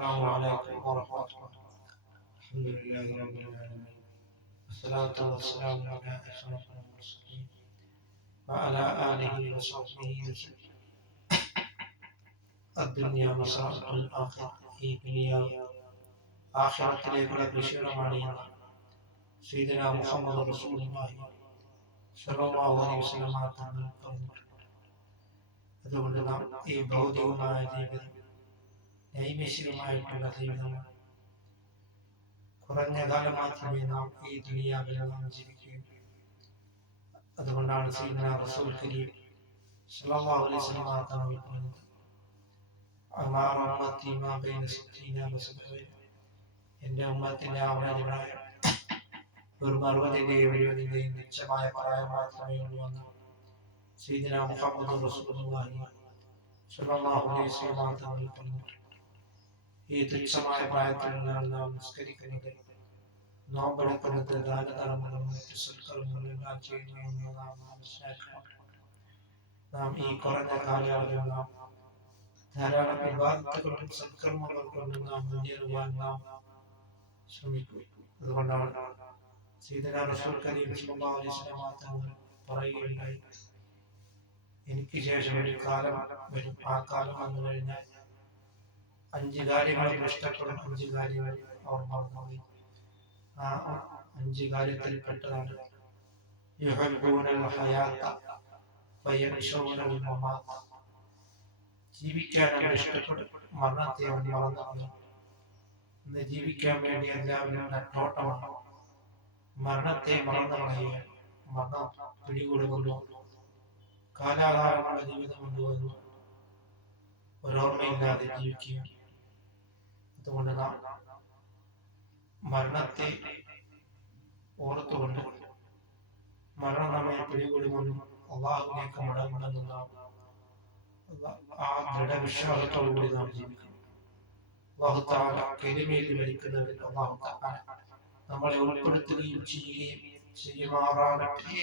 السلام عليكم ورحمة الله. الحمد لله رب العالمين، والصلاة والسلام على أشرف المرسلين وعلى آله وصحبه وسلم. الدنيا مسرح الآخرة. ഈ ദുനിയാവ് ആഖിറത്തിലേക്കുള്ള വിഷയമാണ് സയ്യിദുനാ മുഹമ്മദ് റസൂലുള്ളാഹി സ്വല്ലല്ലാഹു അലൈഹി വസല്ലം തങ്ങൾ പറഞ്ഞിട്ടുണ്ട്. അതുകൊണ്ട് നാം ഈ ഭൗതികമായ ജീവിതം നൈമിഷികമായിട്ടുള്ള ജീവിതമാണ്. കുറഞ്ഞ കാലം മാത്രമേ നാം ഈ ദുനിയാവിൽ നാം ജീവിക്കുകയുള്ളൂ. അതുകൊണ്ടാണ് സയ്യിദുനാ റസൂൽ കരീം സ്വല്ലല്ലാഹു അലൈഹി വസല്ലം തങ്ങൾ പറഞ്ഞത്, അമാറ ഉമ്മത്തി മാ ബൈന സിത്തീന വസബഈന, എൻ്റെ ഉമ്മത്തിൻ്റെ ആവറേജ് പ്രായം വെറും 60-ന്റെയും 70-ന്റെയും നിശ്ചയമായ പ്രായം മാത്രമേ ഉള്ളൂ എന്ന് സയ്യിദുനാ മുഹമ്മദ് റസൂലുള്ളാഹി സ്വല്ലല്ലാഹു അലൈഹി വസല്ലം തങ്ങൾ പറഞ്ഞിട്ടുണ്ട്. ഈ തുച്ഛമായ പ്രായത്തിൽ നിന്നാണ് നാം നിസ്കരിക്കുന്നത്, നോമ്പെടുക്കുന്നത്, ദാനധർമ്മങ്ങളും മറ്റു സൽക്കർമ്മങ്ങളെല്ലാം ചെയ്യുന്നതെന്ന് നാം മനസ്സിലാക്കണം. നാം ഈ കുറഞ്ഞ കാലയളവിൽ നാം ധാരാളം ഇബാദത്തുകളും സൽക്കർമ്മങ്ങൾ കൊണ്ട് നാം മുന്നേറുവാൻ നാം ശ്രമിക്കും. അതുകൊണ്ടാണ് സയ്യിദുനാ റസൂൽ കരീം സ്വല്ലല്ലാഹു അലൈഹി വസല്ലം തങ്ങൾ പറയുകയുണ്ടായി, എനിക്ക് ശേഷം ഒരു കാലം വരും, ആ കാലം വന്നു കഴിഞ്ഞാൽ 5 കാര്യങ്ങൾ ഇഷ്ടപ്പെടും, 5 കാര്യങ്ങൾ അവർ മറന്നുപോയി. ആ 5 കാര്യത്തിൽ പെട്ടതാണ് യുഹിബ്ബൂനൽ ഹയാത വയൻശൗനൽ മമാത. ജീവിക്കാൻ അവർ ഇഷ്ടപ്പെടും, മരണത്തെ അവർ മറന്നു. ഇന്ന് ജീവിക്കാൻ വേണ്ടി എല്ലാവരും നെട്ടോട്ടമാണ്. മരണത്തെ മറന്നു കളയുക, മരണം പിടികൂടുകൊണ്ടു കാലാകാലമുള്ള ജീവിതം കൊണ്ടുവന്നു ഒരോർമ്മയില്ലാതെ ജീവിക്കുക. അതുകൊണ്ട് നാം മരണത്തെ ഓർത്തുകൊണ്ട് മരണം നമ്മെ പിടികൂടുകൊണ്ടും അള്ളാഹുവിലേക്ക് മടങ്ങുമെന്ന് നാം ആ ദൃഢവിശ്വാസത്തോടുകൂടി നാം ജീവിക്കണം. അല്ലാഹു തആല കലിമയിൽ മരിക്കുന്നവരിൽ അല്ലാഹു തആല നമ്മളെ ഉൾപ്പെടുത്തുകയും ചെയ്യുമാറാകട്ടെ.